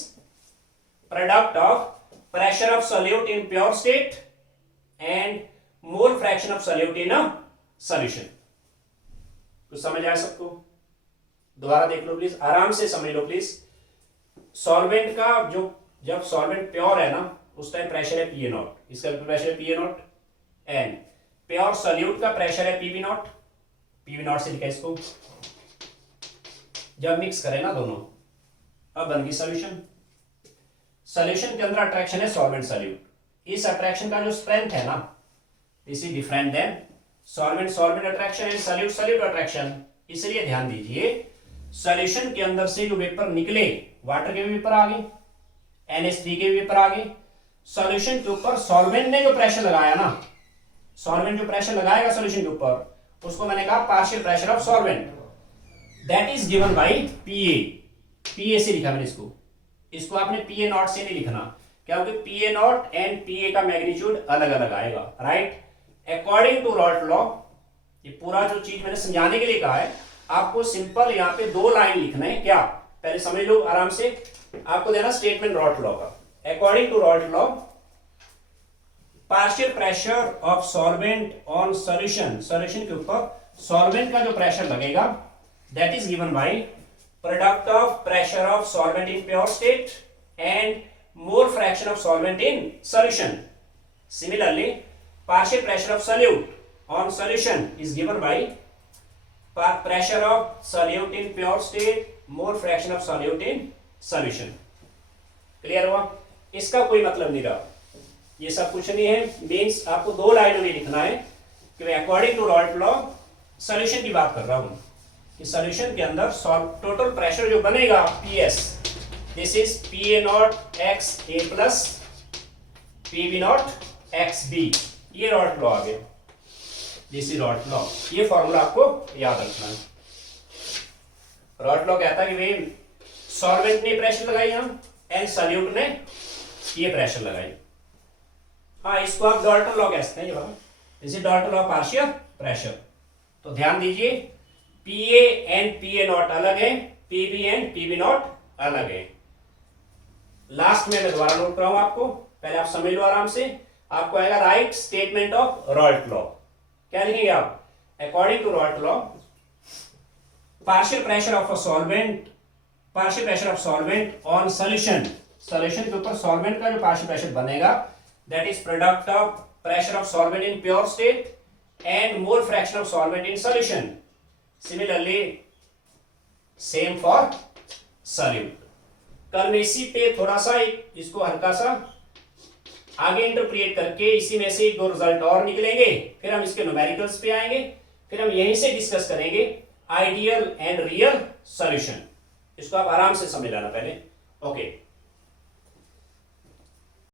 product of pressure of solute in pure state and mole fraction of solute in a solution. कुछ समझ आया सबको? दोबारा देख लो please, आराम से समझ लो please. Solvent का जो, जब सॉल्वेंट प्योर है ना, उस टाइम प्रेशर है पी ए नॉट, इसका प्रेशर है P A not, and pure solute का प्रेशर है पीवी नॉट. पीवी नॉट से लिखा इसको, जब मिक्स करें ना दोनों, अब बन गई सॉल्यूशन. सॉल्यूशन के अंदर अट्रैक्शन है सॉल्वेंट सॉल्यूट. इस अट्रैक्शन का जो स्ट्रेंथ है ना, this is different than solvent solvent attraction and solute solute attraction. इसलिए ध्यान दीजिए, सॉल्यूशन के अंदर से जो वेपर निकले, वाटर के भी वेपर आ गए, NH3 के भी वेपर आ गए. सॉल्यूशन के ऊपर सॉल्वेंट ने जो प्रेशर लगाया ना, सॉल्वेंट जो प्रेशर लगाएगा सॉल्यूशन के ऊपर, उसको मैंने कहा partial pressure of solvent. That is given by P A. P A से लिखा मैंने इसको, इसको आपने पीए नॉट से नहीं लिखना, क्योंकि पीए नॉट एंड पीए का मैग्नीट्यूड अलग अलग आएगा. Right. According to Raoult law, ये पूरा जो चीज मैंने समझाने के लिए कहा है, आपको सिंपल यहाँ पे दो लाइन लिखना है. क्या, पहले समझ लो आराम से. आपको देना स्टेटमेंट रॉल्ट लॉ का. According to Raoult law, partial pressure of solvent on solution, solution के ऊपर सॉल्वेंट का जो प्रेशर लगेगा, that is given by product of pressure of solvent in pure state and mole fraction of solvent in solution. Similarly, partial pressure of solute on solution is given by pressure of solute in pure state, mole fraction of solute in solution. Clear हुआ? इसका कोई मतलब नहीं रहा, ये सब कुछ नहीं है. मीन्स आपको दो लाइनों में लिखना है कि मैं according to Raoult law solution की बात कर रहा हूं. सॉल्यूशन के अंदर टोटल प्रेशर जो बनेगा PS, this is P A naught X A plus PB naught X B. ये रॉल्ट लॉ आ गया. This is Raoult law. ये फॉर्मूला आपको याद रखना है. रॉल्ट लॉ कहता है कि भाई सॉल्वेंट ने प्रेशर लगाई हम, एंड सॉल्यूट ने ये प्रेशर लगाई. हाँ, इसको आप डॉल्टन लॉ कहते हैं. ये वाला this is Dalton law partial pressure. तो ध्यान दीजिए, पीए एंड पीए नॉट अलग है, पीबी एंड पीबी नॉट अलग है. लास्ट में मैं दोबारा नोट कराऊं आपको, पहले आप समझ लो आराम से. आपको आएगा write statement of Raoult law. क्या लिखेंगे आप? According to Raoult law, partial pressure of a solvent, partial pressure of solvent on solution, solution के ऊपर सॉल्वेंट का जो पार्शियल प्रेशर बनेगा, that is product of pressure of solvent in pure state and mole fraction of solvent in solution. Similarly, same for solute. कल मैं इसी पे थोड़ा सा इसको हल्का सा आगे इंटरप्रिएट करके इसी में से दो रिजल्ट और निकलेंगे, फिर हम इसके न्यूमेरिकल्स पे आएंगे, फिर हम यहीं से डिस्कस करेंगे आइडियल एंड रियल सॉल्यूशन. इसको आप आराम से समझ लेना पहले. ओके.